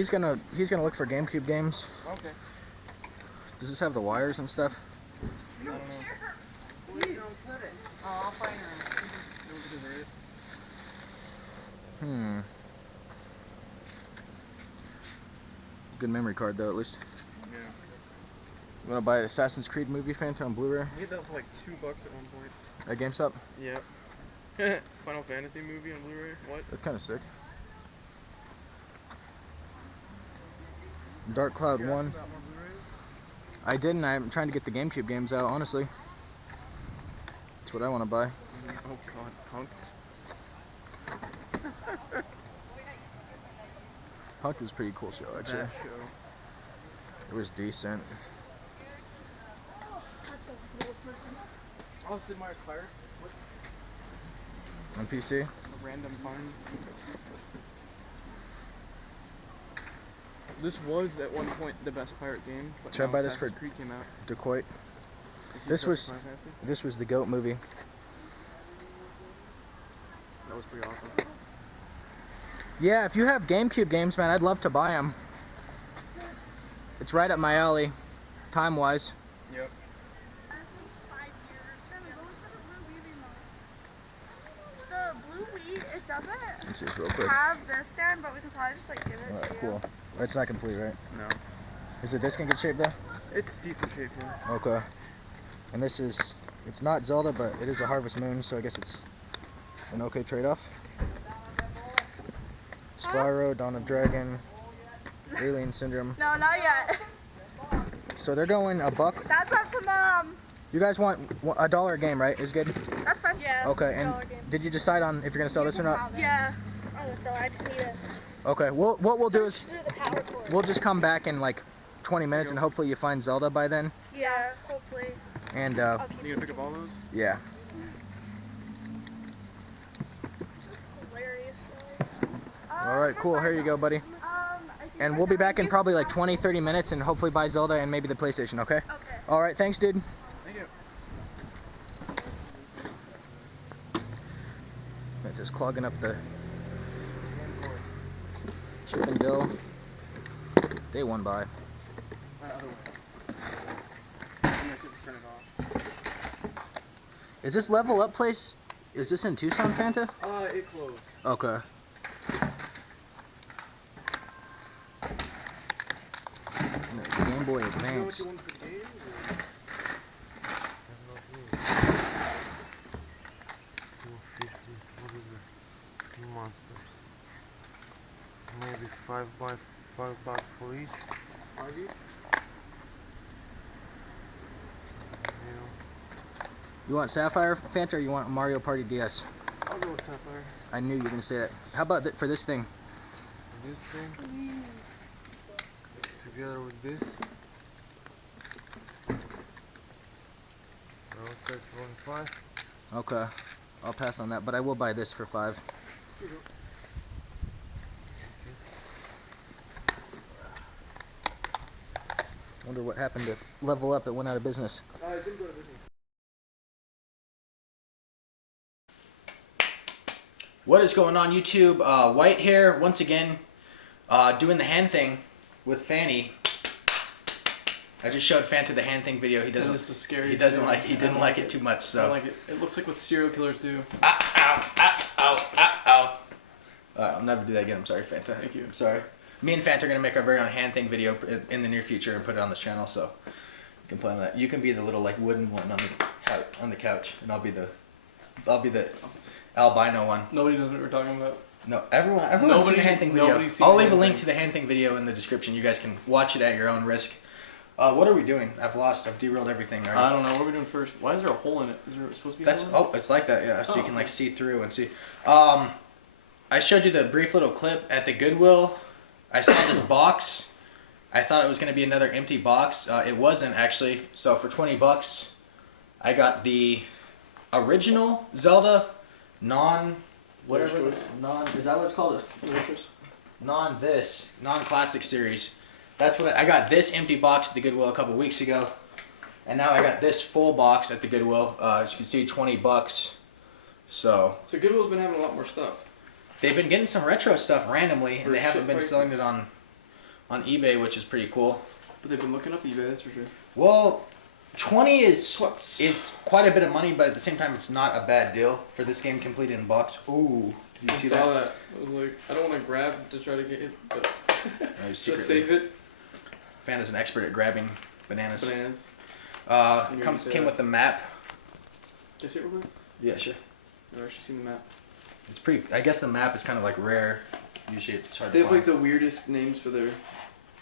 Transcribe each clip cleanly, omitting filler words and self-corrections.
he's gonna look for GameCube games. Okay. Does this have the wires and stuff? I don't know. Where you gonna put it? Oh, I'll find her. Good memory card though, at least. Yeah. You wanna buy Assassin's Creed movie Phantom on Blu-ray? I get that for like $2 at one point. At GameStop? Yep. Final Fantasy movie on Blu-ray? What? That's kind of sick. Dark Cloud 1. I didn't. I'm trying to get the GameCube games out, honestly. That's what I want to buy. Oh god, Punked. Punk was a pretty cool show, actually. That show. It was decent. Oh, Sid Meier's Pirates? What? On PC? A random find. This was at one point the best pirate game, but Should I now buy this for Assassin's Creed came out. Decoit? This was the GOAT movie. That was pretty awesome. Yeah, if you have GameCube games, man, I'd love to buy them. It's right up my alley, time-wise. Yep. The blue Wii, it doesn't Let's see this real quick. have this stand, but we can probably just like give it to you. Cool. It's not complete, right? No. Is the disc in good shape though? It's decent shape, yeah. Okay. And this is, it's not Zelda, but it is a Harvest Moon, so I guess it's an okay trade-off. Spyro, Dawn of Dragon, Alien Syndrome. No, not yet. So they're going $1. That's up to Mom. You guys want $1 a game, right? Is good? That's fine. Yeah. Okay, and did you decide on if you're gonna sell this or not? Yeah. I'm gonna sell it. I just need it. Okay, what we'll do is Through the power cord. we'll just come back in like 20 minutes and hopefully you find Zelda by then. Yeah, hopefully. And You gonna pick up all those? yeah. Hilarious. Alright, cool. Here you go, buddy. And we'll be back in probably like 20-30 minutes and hopefully buy Zelda and maybe the PlayStation, okay? Okay. Alright, thanks, dude. Thank you. Just clogging up the chip and bill. Day one by. Other way. I'm gonna see if we turn it off. Is this Level Up place? Is this in Tucson, Fanta? It closed. Okay. The Game Boy You know what Advance. you want for the games? Monsters. Maybe $5 for each. 5 each? Yeah. You want Sapphire, Fanta, or you want Mario Party DS? I'll go with Sapphire. I knew you were going to say that. How about for this thing? This thing together with this. I'll say for 5. Okay. I'll pass on that, but I will buy this for 5. Wonder what happened to Level Up. It went out of business. It didn't go to business. What is going on, YouTube? White here once again, doing the hand thing with Fanny. I just showed Fanta the hand thing video. He doesn't. This is scary. He doesn't like. He didn't like it too much. I So. don't like it. It looks like what serial killers do. Ow! Ow! Ow! Ow! Ow! Ow! I'll never do that again. I'm sorry, Fanta. Thank you. I'm sorry. Me and Fanta are gonna make our very own hand thing video in the near future and put it on this channel. So you can plan on that. You can be the little like wooden one on the couch, and I'll be the albino one. Nobody knows what we're talking about. No, everyone's seen the hand thing video. I'll leave a link to the hand thing video in the description. You guys can watch it at your own risk. What are we doing? I've derailed everything. Right? I don't know. What are we doing first? Why is there a hole in it? Is there supposed to be a hole in it? Oh, it's like that, yeah. So you can like okay. see through and see. I showed you the brief little clip at the Goodwill. I saw this box. I thought it was going to be another empty box. It wasn't actually. So for $20, I got the original Zelda Whatever. is that what it's called? Non-classic series. That's what I got. This empty box at the Goodwill a couple weeks ago, and now I got this full box at the Goodwill. As you can see, $20. So Goodwill's been having a lot more stuff. they've been getting some retro stuff randomly, and they haven't been selling it on on eBay, which is pretty cool. But they've been looking up eBay, that's for sure. Well, 20 is What? it's quite a bit of money, but at the same time, it's not a bad deal for this game completed in box. Ooh, did you see I saw that? that. I was like, I don't want to grab to try to get it, but just Secretly. save it. Fan is an expert at grabbing bananas. Bananas. Came with the map. Can I see it real quick? Yeah, sure. I've actually seen the map. It's pretty. I guess the map is kind of like rare. Usually, it's hard They to have find. like the weirdest names for their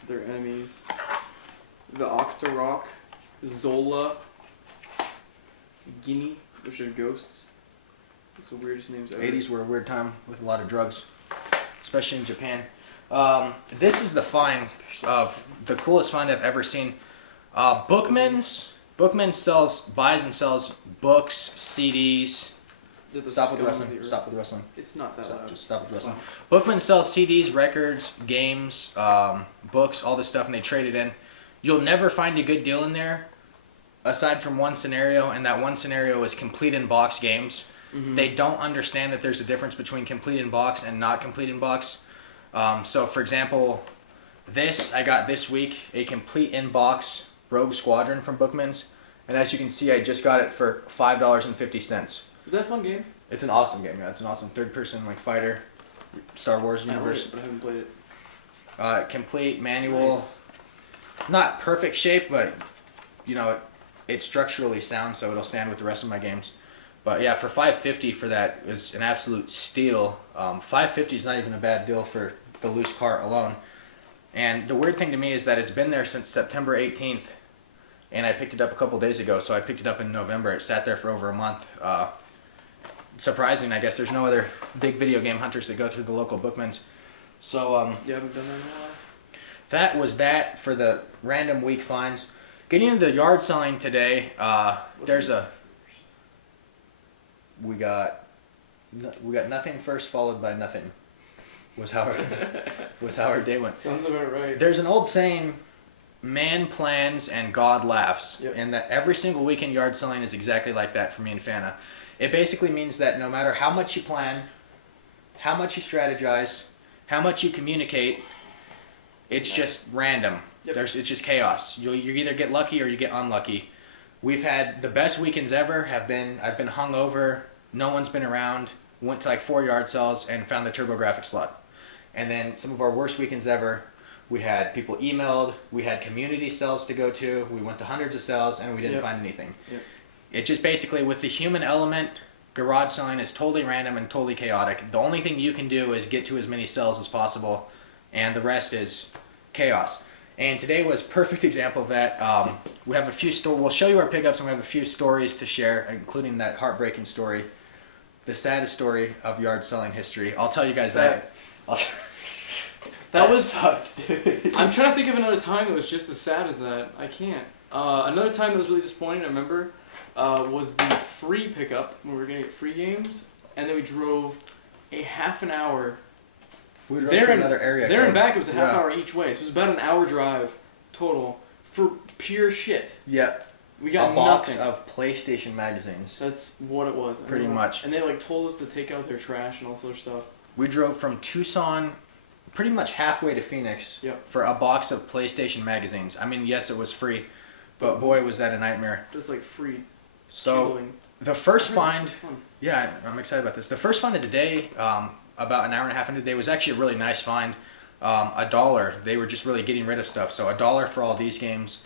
enemies. The Octorok, Zola, Guinea, which are ghosts. It's the weirdest names ever. 80s were a weird time with a lot of drugs, especially in Japan. This is the find of the coolest find I've ever seen. Bookman's buys and sells books, CDs. They're the Stop with scum of wrestling. the earth. Stop with wrestling. It's not that loud. Just stop with It's wrestling. fine. Bookman sells CDs, records, games, books, all this stuff, and they trade it in. You'll never find a good deal in there, aside from one scenario, and that one scenario is complete in box games. Mm-hmm. They don't understand that there's a difference between complete in box and not complete in box. So, for example, I got this week a complete in box Rogue Squadron from Bookman's, and as you can see, I just got it for $5.50. Is that a fun game? It's an awesome game. Yeah, it's an awesome third-person like fighter, Star Wars I own universe. it, but I haven't played it. Complete manual. Nice. Not perfect shape, but you know it's structurally sound, so it'll stand with the rest of my games. But yeah, for $5.50 for that is an absolute steal. $5.50 is not even a bad deal for the loose cart alone. And the weird thing to me is that it's been there since September 18th, and I picked it up a couple days ago. So I picked it up in November. It sat there for over a month. Surprising, I guess. There's no other big video game hunters that go through the local Bookmans. So You haven't done that in a while? that was that for the random week finds. Getting into the yard selling today, we got nothing first followed by nothing. Was how our day went. Sounds about right. There's an old saying, man plans and God laughs. Yep. And that every single weekend yard selling is exactly like that for me and Fana. It basically means that no matter how much you plan, how much you strategize, how much you communicate, it's just random. Yep. It's just chaos. You either get lucky or you get unlucky. We've had the best weekends ever. I've been hungover. No one's been around. Went to like 4 yard sales and found the TurboGrafx slot. And then some of our worst weekends ever. We had people emailed. We had community sales to go to. We went to hundreds of sales and we didn't Yep. find anything. Yep. It just basically, with the human element, garage selling is totally random and totally chaotic. The only thing you can do is get to as many sales as possible, and the rest is chaos. And today was a perfect example of that. We have a few we'll show you our pickups, and we have a few stories to share, including that heartbreaking story, the saddest story of yard selling history. I'll tell you guys that. That was. sucked, dude. I'm trying to think of another time that was just as sad as that. I can't. Another time that was really disappointing, I remember, was the free pickup when we were going to get free games, and then we drove a half an hour. We drove There to and another area. There and code. back, it was a half Yeah. hour each way. So it was about an hour drive total for pure shit. Yeah. We got A box nothing. of PlayStation magazines. That's what it was. And Pretty they were- much. And they like told us to take out their trash and all sorts of stuff. We drove from Tucson pretty much halfway to Phoenix Yep. for a box of PlayStation magazines. I mean, yes, it was free, but boy, was that a nightmare. That's like free. So fueling. the first I heard that find, was fun. yeah, I'm excited about this. The first find of the day, about an hour and a half into the day, was actually a really nice find. $1. They were just really getting rid of stuff. So $1 for all these games.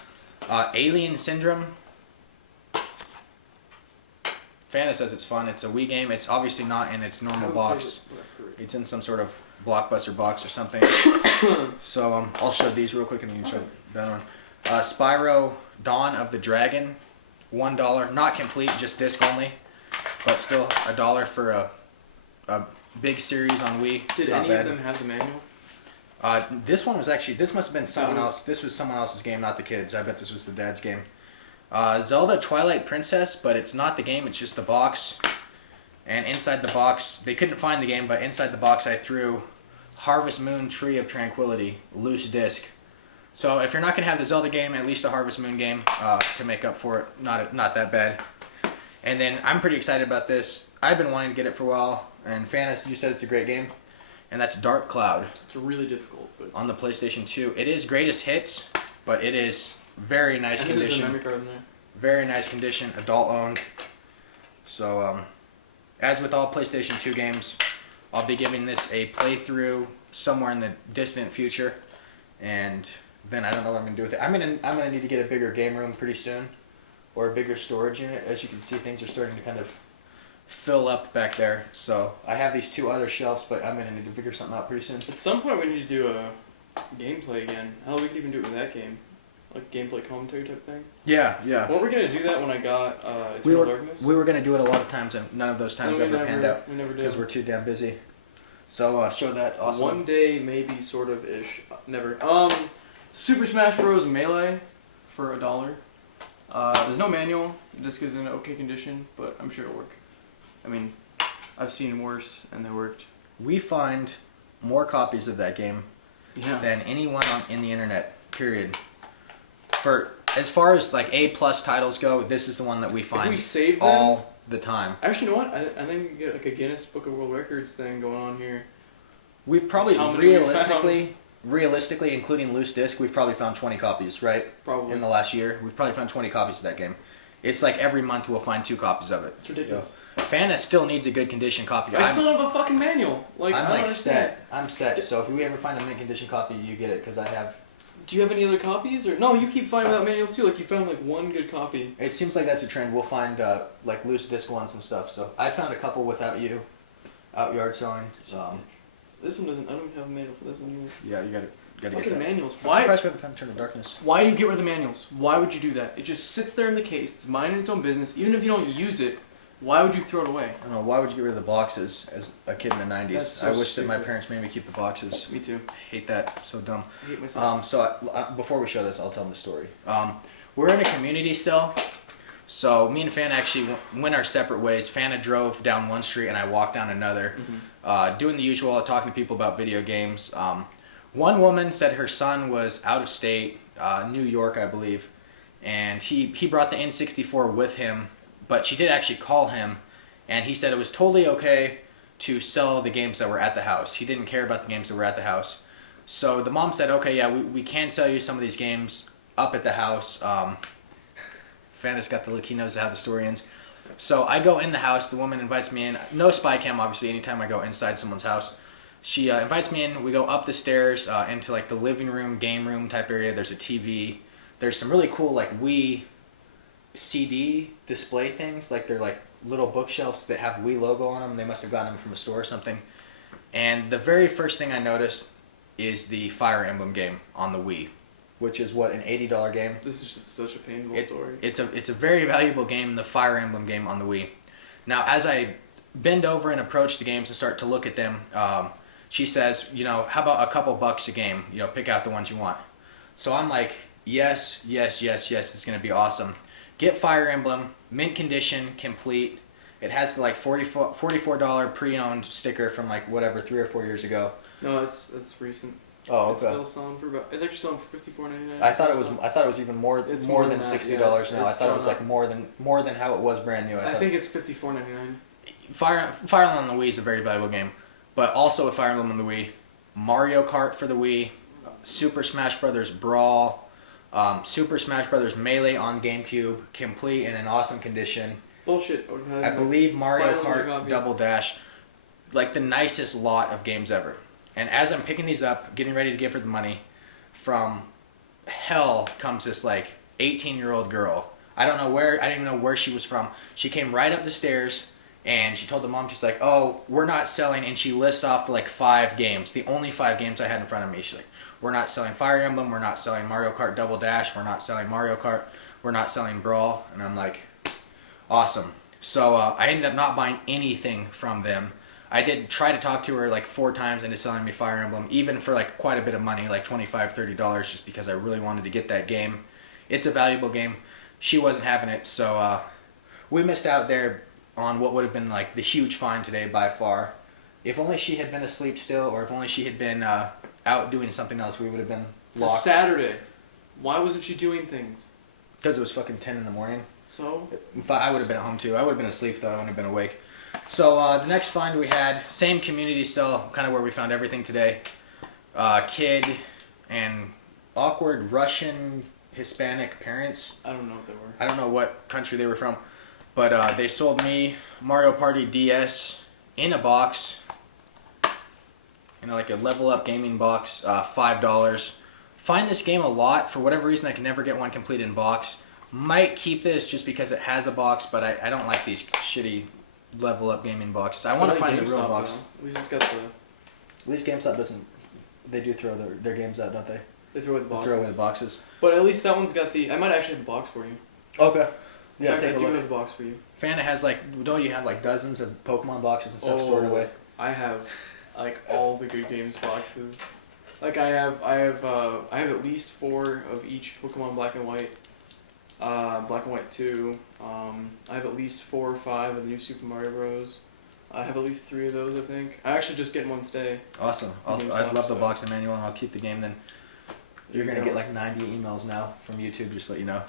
Alien Syndrome. Fana says it's fun. It's a Wii game. It's obviously not in its I normal haven't box. played it. Well, It's in some sort of Blockbuster box or something. So I'll show these real quick and you can show the other one. Spyro Dawn of the Dragon, $1. Not complete, just disc only, but still $1 for a big series on Wii. Did Not any bad. of them have the manual? This one was actually, this must have been someone was- else. This was someone else's game, not the kids. I bet this was the dad's game. Zelda Twilight Princess, but it's not the game, it's just the box. And inside the box, they couldn't find the game, but inside the box I threw Harvest Moon Tree of Tranquility, loose disc. So if you're not going to have the Zelda game, at least a Harvest Moon game to make up for it. Not that bad. And then I'm pretty excited about this. I've been wanting to get it for a while, and Fanis, you said it's a great game. and that's Dark Cloud It's really difficult, but on the PlayStation 2. It is greatest hits, but it is very nice I think there's a condition. memory card in there. Very nice condition, adult owned. So, as with all PlayStation 2 games, I'll be giving this a playthrough somewhere in the distant future, and then I don't know what I'm gonna do with it. I'm gonna need to get a bigger game room pretty soon, or a bigger storage unit. As you can see, things are starting to kind of fill up back there. So I have these 2 other shelves, but I'm gonna need to figure something out pretty soon. At some point, we need to do a gameplay again. Hell, we could even do it with that game, like gameplay commentary type thing. Yeah. Weren't we gonna do that when I got We Eternal were Darkness? we were gonna do it a lot of times, and none of those times No, ever panned out We never did. because we're too damn busy. So show that awesome. One day, maybe, sort of ish. Never. Super Smash Bros. Melee for $1. There's no manual. The disc is in okay condition, but I'm sure it'll work. I mean, I've seen worse, and they worked. We find more copies of that game Yeah. than anyone in the internet. Period. For as far as like A+ titles go, this is the one that we If find we save them, all the time. actually, you know what? I think we can get like a Guinness Book of World Records thing going on here. We've probably How many we realistically, including loose disc, we've probably found 20 copies, right? Probably. In the last year, we've probably found 20 copies of that game. It's like every month we'll find 2 copies of it. It's ridiculous. Fana still needs a good condition copy. I still have a fucking manual. Like, I I'm don't like understand. set. I'm set. So if we ever find a mint condition copy, you get it because I have. Do you have any other copies? Or no, you keep finding out manuals too. Like you found like one good copy. It seems like that's a trend. We'll find like loose disc ones and stuff. So I found a couple without you, out yard selling. This one doesn't. I don't have a manual for this one either. Yeah, you gotta get Fucking that. manuals. I'm Why? surprised we haven't found Turn of Darkness. Why do you get rid of the manuals? Why would you do that? It just sits there in the case. It's minding its own business. Even if you don't use it, why would you throw it away? I don't know. Why would you get rid of the boxes as a kid in the 90s? That's so I wish that my stupid. parents made me keep the boxes. Me too. I hate that. So dumb. I hate myself. Before we show this, I'll tell them the story. We're in a community still. So me and Fana actually went our separate ways. Fana drove down one street and I walked down another. Doing the usual, talking to people about video games. One woman said her son was out of state, New York, I believe, and he brought the N64 with him, but she did actually call him, and he said it was totally okay to sell the games that were at the house. He didn't care about the games that were at the house. So the mom said, okay, yeah, we can sell you some of these games up at the house. Fana's got the look, he knows how the story ends. So I go in the house, the woman invites me in. No spy cam, obviously, anytime I go inside someone's house. She invites me in, we go up the stairs into like the living room, game room type area. There's a TV. There's some really cool like Wii CD display things. Like they're like little bookshelves that have Wii logo on them. They must have gotten them from a store or something. And the very first thing I noticed is the Fire Emblem game on the Wii, which is what, an $80 game? This is just such a painful story. It's a very valuable game, the Fire Emblem game on the Wii. Now, as I bend over and approach the games and start to look at them, she says, you know, how about a couple bucks a game? You know, pick out the ones you want. So I'm like, yes, it's going to be awesome. Get Fire Emblem, mint condition, complete. It has the like $44 pre-owned sticker from like whatever 3 or 4 years ago. No, that's recent. Oh, okay. It's still selling for about. It's actually selling for $54.99. I thought it was even more. It's more more than than that, $60 yeah, now. I it's thought it was gone like more than how it was brand new. I think it's $54.99. Fire Emblem on the Wii is a very valuable game, but also a Fire Emblem on the Wii, Mario Kart for the Wii, Super Smash Bros. Brawl, Super Smash Bros. Melee on GameCube, complete in an awesome condition. Bullshit. I believe Mario Finally Kart got me. Double Dash, like the nicest lot of games ever. And as I'm picking these up, getting ready to give her the money, from hell comes this like 18-year-old girl. I didn't even know where she was from. She came right up the stairs and she told the mom, she's like, oh, we're not selling, and she lists off like 5 games, the only 5 games I had in front of me. She's like, we're not selling Fire Emblem, we're not selling Mario Kart Double Dash, we're not selling Mario Kart, we're not selling Brawl. And I'm like, awesome. So I ended up not buying anything from them. I did try to talk to her like 4 times into selling me Fire Emblem, even for like quite a bit of money, like $25, $30, just because I really wanted to get that game. It's a valuable game. She wasn't having it, so we missed out there on what would have been like the huge find today by far. If only she had been asleep still, or if only she had been out doing something else, we would have been It's lost. a Saturday. Why wasn't she doing things? Because it was fucking 10 in the morning. So? If I would have been at home too. I would have been asleep though. I wouldn't have been awake. So the next find we had, same community still, kind of where we found everything today. Kid and awkward Russian Hispanic parents. I don't know what they were. I don't know what country they were from, but they sold me Mario Party DS in a box. Like a level up gaming box, $5. Find this game a lot. For whatever reason, I can never get one complete in box. Might keep this just because it has a box, but I don't like these shitty level up gaming boxes. I want to find a real box. Though. At least it's got the. At least GameStop doesn't. They do throw their games out, don't they? They throw away the boxes. Throw away the boxes. But at least that one's got the. I might actually have the box for you. Okay. In fact, I do have the box for you. Fana has don't you have dozens of Pokemon boxes and stuff stored away? I have all the good games boxes. I have at least 4 of each Pokemon Black and White. Black and White 2. I have at least 4 or 5 of the new Super Mario Bros. I have at least 3 of those, I think. I actually just getting one today. Awesome. I'd love the box and manual, and I'll keep the game then. You're going to get 90 emails now from YouTube, just to let you know.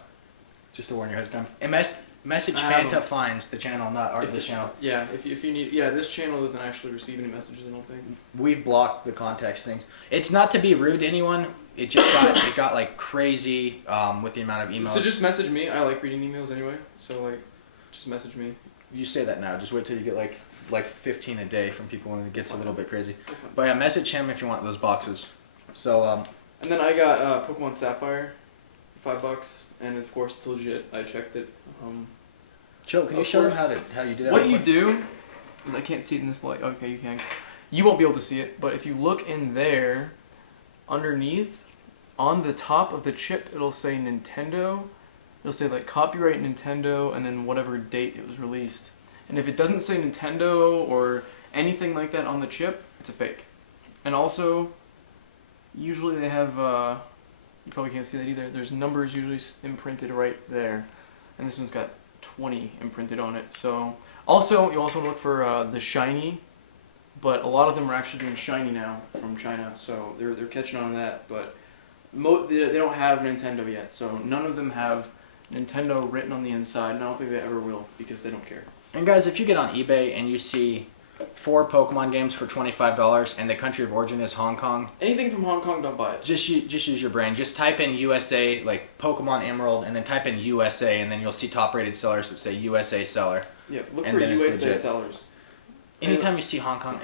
Just to warn you ahead of time. And message Fanta Finds, the channel, not this channel. Yeah, if you need... Yeah, this channel doesn't actually receive any messages, I don't think. We've blocked the context things. It's not to be rude to anyone. It just got crazy with the amount of emails. So just message me. I like reading emails anyway. So just message me. You say that now. Just wait till you get like 15 a day from people when it gets a little bit crazy. But yeah, message him if you want those boxes. So and then I got Pokemon Sapphire for $5, and of course it's legit. I checked it. Chill. Can you show them how you do that? What you do? I can't see it in this light. Okay, you can. You won't be able to see it, but if you look in there, underneath, on the top of the chip, it'll say Nintendo. It'll say copyright Nintendo, and then whatever date it was released. And if it doesn't say Nintendo or anything like that on the chip, it's a fake. And also, usually they have, you probably can't see that either, there's numbers usually imprinted right there. And this one's got 20 imprinted on it. So, also, you also want to look for the shiny, but a lot of them are actually doing shiny now from China, so they're catching on to that. But they don't have Nintendo yet, so none of them have Nintendo written on the inside, and I don't think they ever will, because they don't care. And guys, if you get on eBay and you see 4 Pokemon games for $25 and the country of origin is Hong Kong, anything from Hong Kong, don't buy it. Just use your brain. Just type in USA, like Pokemon Emerald, and then type in USA, and then you'll see top-rated sellers that say USA seller. Yeah, look and for then it's USA legit. sellers. Anytime you see Hong Kong,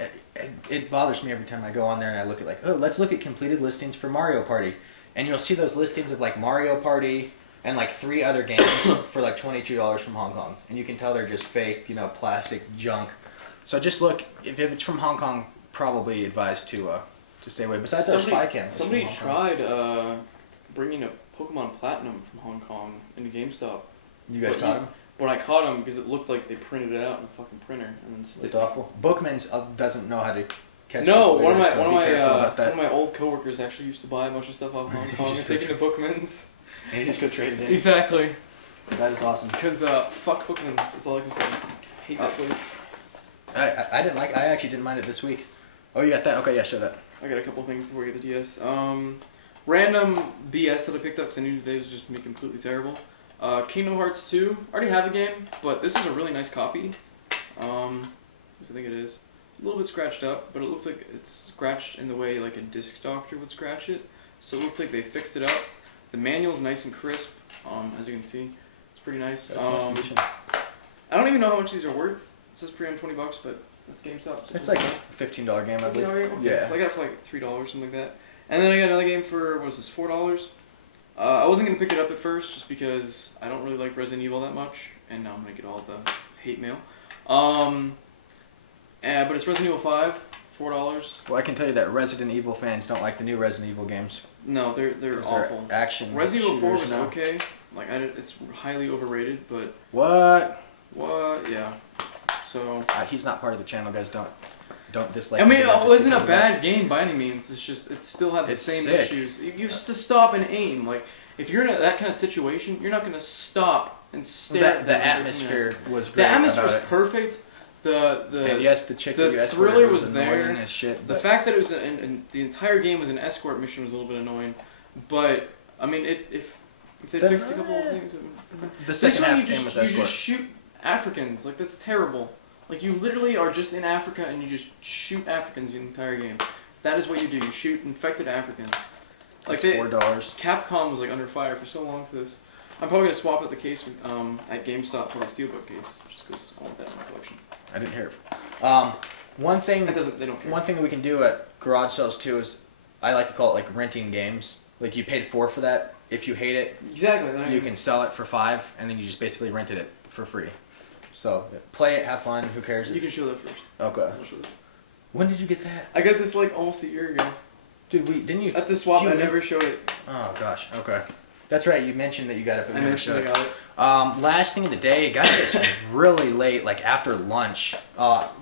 it bothers me every time I go on there and I look at let's look at completed listings for Mario Party, and you'll see those listings of Mario Party and 3 other games for $22 from Hong Kong, and you can tell they're just fake, plastic junk. So just look, if it's from Hong Kong, probably advised to stay away. Besides our spy cams. Somebody tried bringing a Pokemon Platinum from Hong Kong into GameStop. You guys caught him? But I caught him because it looked like they printed it out in a fucking printer and then Looked awful. Bookman's doesn't know how to catch. No, one of my old coworkers actually used to buy a bunch of stuff off of Hong Kong and take it to Bookman's. And you just go trade it in. Exactly. That is awesome. Because fuck Bookman's. That's all I can say. I hate that place. I actually didn't mind it this week. Oh, you got that? Okay, yeah, show that. I got a couple things before we get the DS. Random BS that I picked up because I knew today was just going to be completely terrible. Kingdom Hearts 2. I already have the game, but this is a really nice copy. I think it is. A little bit scratched up, but it looks like it's scratched in the way a disc doctor would scratch it. So it looks like they fixed it up. The manual's nice and crisp, as you can see. It's pretty nice. That's nice condition. I don't even know how much these are worth. It says pre-owned $20, but that's GameStop. So it's like a $15 game, I believe. Okay. Yeah. So I got it for $3, something like that. And then I got another game for, what was this, $4? I wasn't going to pick it up at first just because I don't really like Resident Evil that much. And now I'm going to get all the hate mail. But it's Resident Evil 5, $4. Well, I can tell you that Resident Evil fans don't like the new Resident Evil games. No, they're awful. Action. Resident Evil 4 was now. okay. It's highly overrated, but... What? Yeah. So... he's not part of the channel, guys. Don't dislike. I mean, him it wasn't a because of bad game by any means. It's just it still had the same sick. issues. You have to stop and aim. If you're in that kind of situation, you're not going to stop and stare. The atmosphere was great. The atmosphere was perfect. And yes, the chick that you escorted thriller was there. As shit, the fact that it was the entire game was an escort mission was a little bit annoying. But I mean, if they fixed a couple of things, the second half you game was you escort. just shoot Africans. That's terrible. Like, you literally are just in Africa and you just shoot Africans the entire game. That is what you do. You shoot infected Africans. Like, That's $4. Capcom was, like, under fire for so long for this. I'm probably going to swap out the case at GameStop for the Steelbook case, just because I want that in my collection. I didn't hear it. One thing That doesn't, they don't care. One thing that we can do at garage sales too is, I like to call it like renting games. Like you paid $4 for that. If you hate it, Exactly. you can sell it for $5, and then you just basically rented it for free. So play it, have fun. Who cares? You can show that first. Okay. I'll show this. When did you get that? I got this like almost a year ago. Dude, didn't you? At the swap, you I never showed it. Oh gosh. Okay. That's right. You mentioned that you got it, but I never mentioned showed I it. got it. Last thing of the day, it got this really late, like after lunch.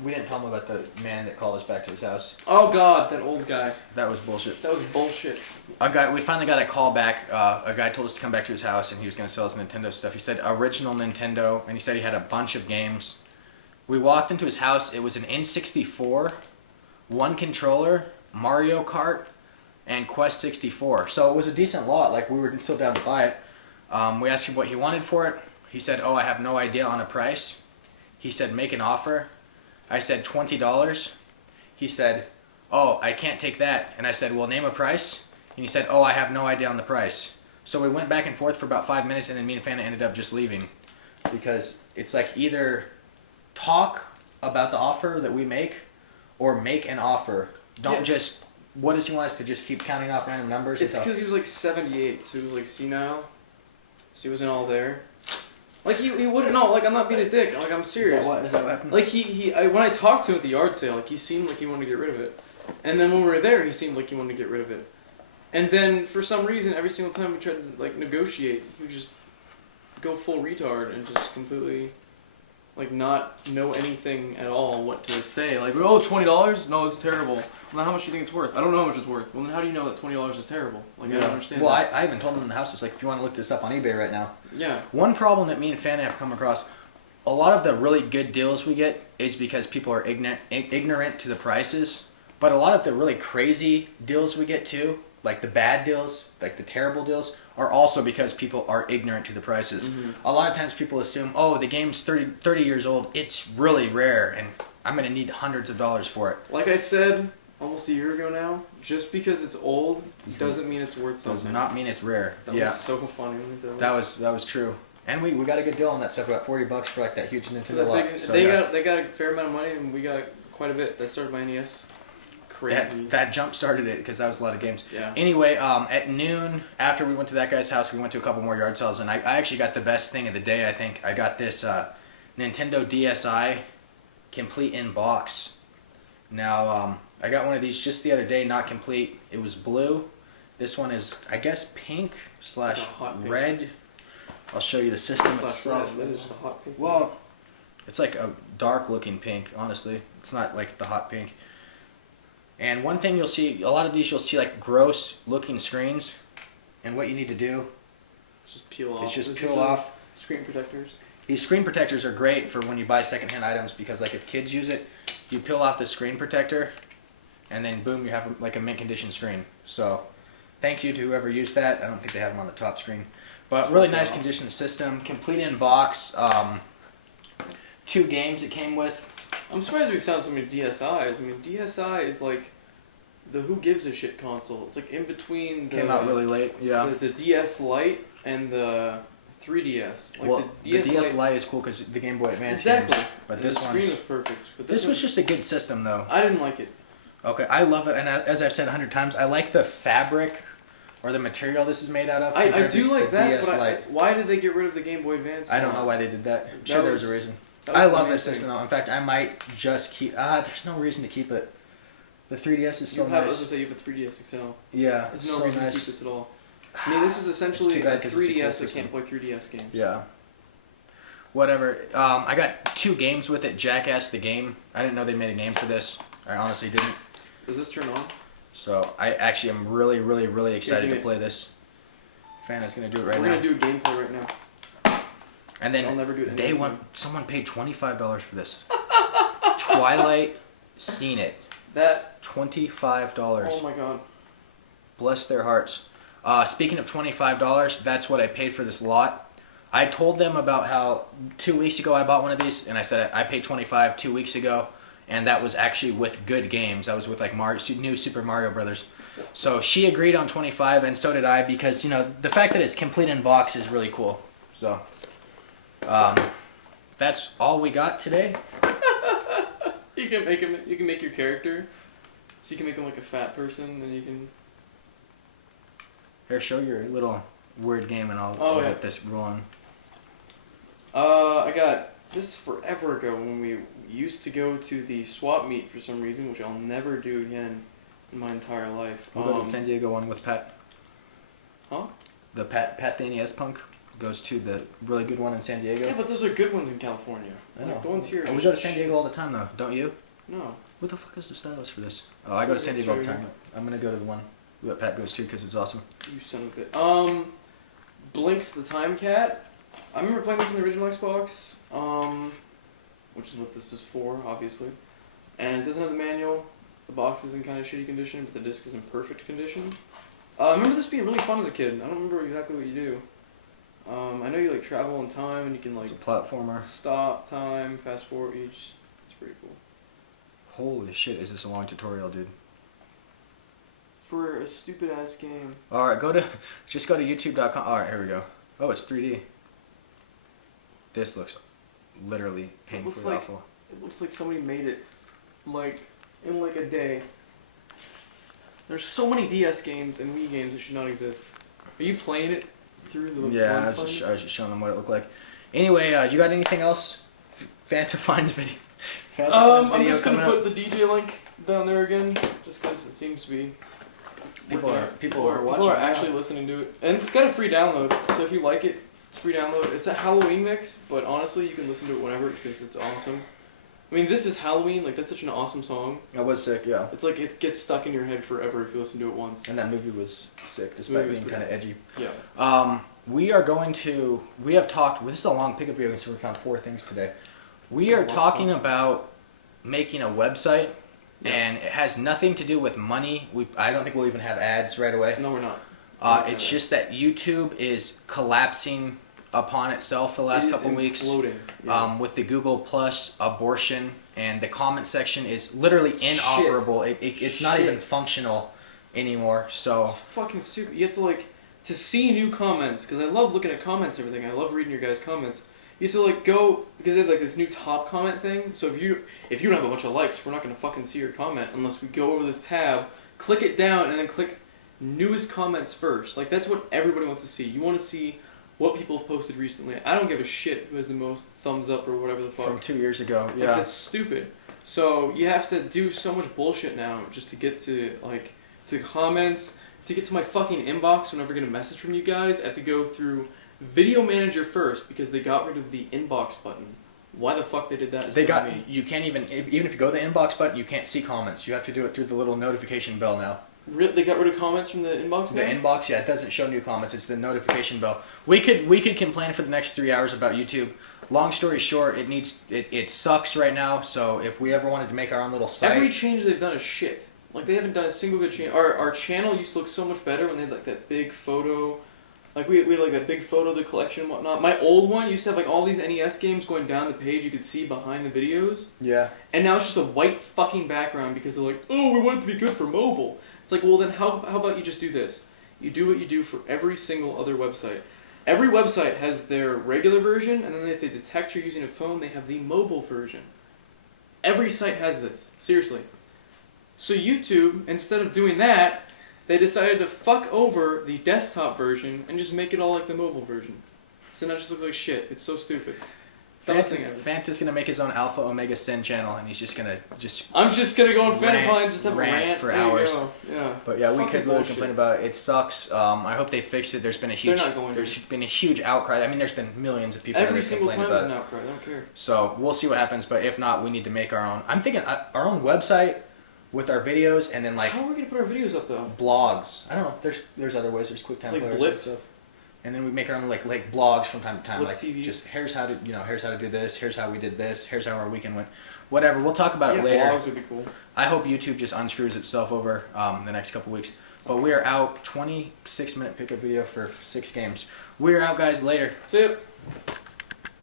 We didn't tell him about the man that called us back to his house. Oh God, that old guy. That was bullshit. That was bullshit. We finally got a call back. A guy told us to come back to his house, and he was going to sell us Nintendo stuff. He said original Nintendo, and he said he had a bunch of games. We walked into his house. It was an N64, one controller, Mario Kart, and Quest 64. So it was a decent lot. Like, we were still down to buy it. We asked him what he wanted for it. He said, "Oh, I have no idea on a price." He said, "Make an offer." I said, $20. He said, "Oh, I can't take that." And I said, "Well, name a price." And he said, "Oh, I have no idea on the price." So we went back and forth for about 5 minutes, and then me and Fana ended up just leaving. Because it's like either talk about the offer that we make, or make an offer. Don't just... What does he want us to just keep counting off random numbers? It's because he was like 78, so he was like senile. So he wasn't all there. Like he wouldn't know. Like, I'm not being a dick. Like, I'm serious. Is that what happened? Like when I talked to him at the yard sale, like he seemed like he wanted to get rid of it. And then when we were there, he seemed like he wanted to get rid of it. And then for some reason, every single time we tried to like negotiate, he would just go full retard and just completely like not know anything at all what to say. Like, oh, $20? No, it's terrible. Well, then how much do you think it's worth? I don't know how much it's worth. Well, then how do you know that $20 is terrible? Like, I don't understand. Well, that. I even told him in the house, it's like, if you want to look this up on eBay right now. Yeah. One problem that me and Fana have come across, a lot of the really good deals we get is because people are ignorant to the prices. But a lot of the really crazy deals we get too, like the bad deals, like the terrible deals, are also because people are ignorant to the prices. Mm-hmm. A lot of times people assume, oh, the game's 30 years old, it's really rare, and I'm going to need hundreds of dollars for it. Like I said almost a year ago now, just because it's old doesn't mean it's worth something. Does not mean it's rare. That was so funny when he said That was true. And we got a good deal on that stuff. We got $40 for like that huge Nintendo lot. They got a fair amount of money, and we got quite a bit. That started my NES. Crazy. That jump started it because that was a lot of games. Yeah. Anyway, at noon, after we went to that guy's house, we went to a couple more yard sales, and I actually got the best thing of the day, I think. I got this Nintendo DSi Complete in box. Now, I got one of these just the other day, not complete. It was blue. This one is, I guess, pink / like a hot pink. red. I'll show you the system itself. That is a hot pink. Well, it's like a dark looking pink, honestly. It's not like the hot pink. And one thing you'll see, a lot of these you'll see like gross looking screens. And what you need to do just peel off. is just There's peel usually off. screen protectors. These screen protectors are great for when you buy secondhand items because like if kids use it, you peel off the screen protector and then boom, you have like a mint condition screen. So thank you to whoever used that. I don't think they have them on the top screen. But really nice condition system, complete in box. 2 games it came with. I'm surprised we've found so many DSIs. I mean, DSi is like the who gives a shit console. It's like in between the... Came out really late, yeah. The DS Lite and the 3DS. Like well, the DS Lite Lite is cool because the Game Boy Advance exactly. games, but and this the screen one's... was perfect. But This was just a good system, though. I didn't like it. Okay, I love it, and as I've said 100 times, I like the fabric or the material this is made out of. I do like that, DS but Lite. why did they get rid of the Game Boy Advance? I don't know why they did that. I'm sure there's a reason. That was I the love main this thing. system, though. In fact, I might just keep... there's no reason to keep it. The 3DS is so I was gonna nice. say you have a 3DS XL. Yeah, There's it's no so reason to nice. keep this at all. I mean, this is essentially too bad a 'cause it's a cool 3DS that system. can't play 3DS games. Yeah. Whatever. I got 2 games with it. Jackass the game. I didn't know they made a game for this. I honestly didn't. Does this turn on? So I actually am really, really, really excited give to me- play this. Fana's gonna do it right We're now. gonna do a gameplay right now. And then I'll never do it day anyway. one, someone paid $25 for this. Twilight, seen it. That. $25. Oh my god. Bless their hearts. Speaking of $25, that's what I paid for this lot. I told them about how 2 weeks ago I bought one of these, and I said I paid $25 2 weeks ago, and that was actually with good games. I was with like new Super Mario Brothers. So she agreed on 25, and so did I, because the fact that it's complete in box is really cool. So that's all we got today. You can make him. You can make your character. So you can make him like a fat person, and you can. Here, show your little word game, and I'll get this rolling. I got this forever ago when we used to go to the swap meet for some reason, which I'll never do again in my entire life. We'll go to the San Diego one with Pat. Huh? The Pat the NES punk goes to the really good one in San Diego. Yeah, but those are good ones in California. I know. Like, the ones here. We go to San Diego all the time, though, don't you? No. What the fuck is the stylus for this? Oh, I go to San Diego all the time. I'm gonna go to the one that Pat goes to because it's awesome. You son of a bitch. Blinks the Time Cat. I remember playing this in the original Xbox, which is what this is for, obviously. And it doesn't have the manual. The box is in kind of shitty condition, but the disc is in perfect condition. I remember this being really fun as a kid. I don't remember exactly what you do. I know you like travel in time and you can like It's a platformer. stop time, fast forward. It's pretty cool. Holy shit, is this a long tutorial, dude? For a stupid ass game. Alright, just go to youtube.com. Alright, here we go. Oh, it's 3D. This looks literally painfully awful. It looks like somebody made it like in like a day. There's so many DS games and Wii games that should not exist. Are you playing it through the Yeah, I was just showing them what it looked like. Anyway, you got anything else? Fanta Finds video. I'm just gonna put the DJ link down there again, just because it seems to be. People are watching. People are actually listening to it, and it's got a free download. So if you like it, it's free download. It's a Halloween mix, but honestly, you can listen to it whenever because it's awesome. I mean, this is Halloween. Like that's such an awesome song. I was sick, yeah. It's like it gets stuck in your head forever if you listen to it once. And that movie was sick, despite being kind of edgy. Yeah. We have talked. This is a long pickup video, so we found 4 things today. We are talking about making a website, and it has nothing to do with money. I don't think we'll even have ads right away. No, we're not. It's just that YouTube is collapsing upon itself the last couple weeks. Yeah. With the Google Plus abortion, and the comment section is literally inoperable. It's not even functional anymore. So it's fucking stupid. You have to see new comments, because I love looking at comments and everything. I love reading your guys' comments. You have to go, because they have this new top comment thing. So if you don't have a bunch of likes, we're not gonna fucking see your comment unless we go over this tab, click it down, and then click newest comments first. Like that's what everybody wants to see. You want to see what people have posted recently. I don't give a shit who has the most thumbs up or whatever the fuck. from 2 years ago, Like, that's stupid. So you have to do so much bullshit now just to get to to comments, to get to my fucking inbox whenever I get a message from you guys. I have to go through Video Manager first because they got rid of the inbox button. Why the fuck they did that? You can't even if you go to the inbox button, you can't see comments. You have to do it through the little notification bell now. They got rid of comments from the inbox. The inbox, yeah, it doesn't show new comments. It's the notification bell. We could complain for the next 3 hours about YouTube. Long story short, it sucks right now. So if we ever wanted to make our own little site, every change they've done is shit. Like they haven't done a single good change. Our channel used to look so much better when they had like that big photo. Like we had like that big photo of the collection and whatnot. My old one used to have like all these NES games going down the page you could see behind the videos. Yeah. And now it's just a white fucking background because they're like, oh, we want it to be good for mobile. It's like, well then how about you just do this? You do what you do for every single other website. Every website has their regular version, and then if they detect you're using a phone, they have the mobile version. Every site has this. Seriously. So YouTube, instead of doing that, they decided to fuck over the desktop version and just make it all like the mobile version. So now it just looks like shit. It's so stupid. Fanta's gonna make his own Alpha Omega Sin channel, and he's just gonna I'm just gonna go on Fantify and just have a rant for hours. Yeah. But yeah, we Fucking could literally bullshit. complain about it. It sucks. I hope they fix it. There's been a huge outcry. I mean, there's been millions of people Every that single complain time about there's it. an outcry. I don't care. So we'll see what happens. But if not, we need to make our own. I'm thinking our own website with our videos, and then like how are we gonna put our videos up though? blogs. I don't know. There's other ways. There's QuickTime Like players Blip? and stuff. And then we make our own like blogs from time to time, Blip like TV. just here's how to do this, here's how we did this, here's how our weekend went, whatever. We'll talk about it later. Blogs would be cool. I hope YouTube just unscrews itself over the next couple weeks. But we are out. 26-minute pickup video for 6 games. We're out, guys. Later. See ya.